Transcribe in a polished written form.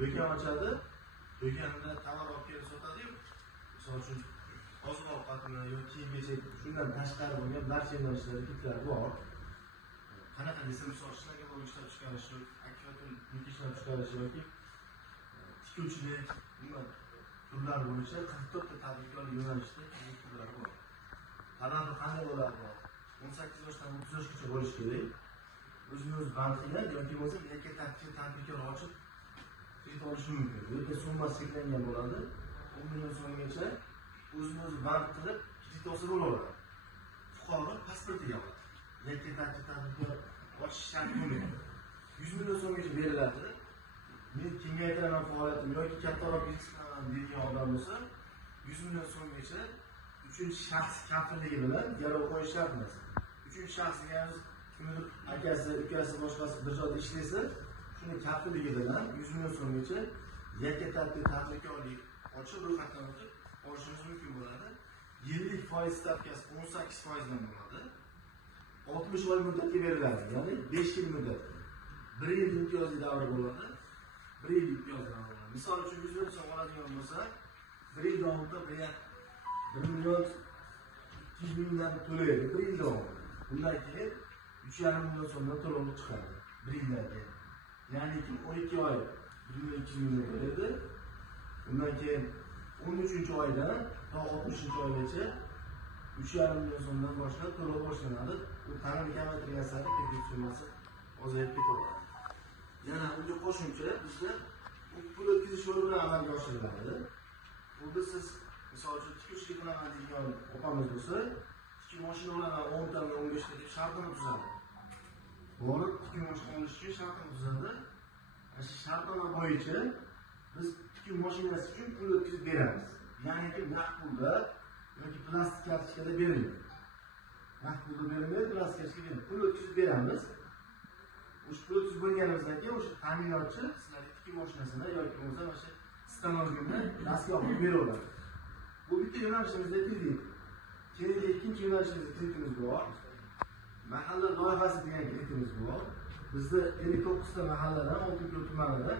do'kon ochadi. Do'konida tovar olib kelib sotadi-yu. Misol uchun oziq-ovqatni yoki kiyim-kechak shundan tashqari bo'lgan barcha yo'nalishlarda kitlar bor. Qanaqa desa, misol ishlarga bo'lib ishlab chiqarish, akvatur ishlab chiqarish yoki tikuvchilik, nima turlar bo'yicha 44 ta tadbirkor yo'nalishda turlar bor. Talabi qanday bo'ladi? 18 yoshdan 30 yoshgacha bo'lish kerak. O'zini-o'zi band qilgan yoki bo'lsa yakka tadbirkor ochib kredit olishi mumkin. Lekin summasi cheklangan bo'ladi. 10 million so'mgacha o'zini-o'zi band qilib kredit olsa bo'laveradi. Fuqaro pasportiga oladi. Yakka tadbirkor ochish shart bo'lmaydi. 100 million so'mgacha beriladi. Men kengaytiraman faoliyatim yoki kattaroq biznes qilaman degan odam bo'lsa 100 million so'mgacha uchinchi shaxs kafilligi bilan garov qo'yish shart emas. Uchinchi shaxs deganimiz kimdir akasi, ukasi, boshqasi bir joyda ishlaysa, shuni kafilligi bilan 100 million so'mgacha yakka tadbirkorlik ochib ro'yxatdan o'tib olishimiz mumkin bo'ladi. Yillik foiz stavkasi 18% dan bo'ladi. 60 oy muddatga beriladi, ya'ni 5 yil muddat. 1 yil imtiyozli davr bo'ladi. 1 yil imtiyozli davr bo'ladi. Misol uchun 100 million so'm oladigan bo'lsa, 1 yil davomida 1 million 200 mingdan to'laydi 1 yil davomida. Bundan keyin 3,5 million so'mdan to'lovni chiqadi 1 yildan keyin. Ya'ni 12 oy 1 million 200 mingdan to'laydi. Bundan keyin 13-oydan to 60-oygacha 3,5 million so'mdan boshlab to'lov boshlanadi. Bu ta'minot kamaytirilgan sari kredit summasi ozayib ketaveradi. Yana unga qo'shimcha bizda pul o'tkazish yo'li bilan amalga oshiriladi. Bunda siz misol uchun tikuvchilik qilaman degan opamiz bo'lsa, tikuv mashina olaman 10 ta 15 ta deb shartini tuzadi. Borib tikuv mashina olish uchun shartini tuzadi. Shu shartnoma bo'yicha biz tikuv mashinasi uchun pul o'tkazib beramiz. Ya'ni naqd pulda yoki plastik kartochkada berilmaydi. Naqd pulda berilmaydi, plastik kartochkada berilmaydi. Pul o'tkazib beramiz. O'sha pul o'tkazib bo'lganimizdan keyin o'sha ta'minotchi sizlarga tikuv mashinasini yoki bo'lmasa o'sha stanogini rasmga olib beraveradi. Bu bitta yo'nalishimizda kredit. Keyin ikkinchi yo'nalishimizda kreditimiz bor. Mahalla loyihasi degan kreditimiz bor. Bizda 59 ta mahalladan 6 tumanida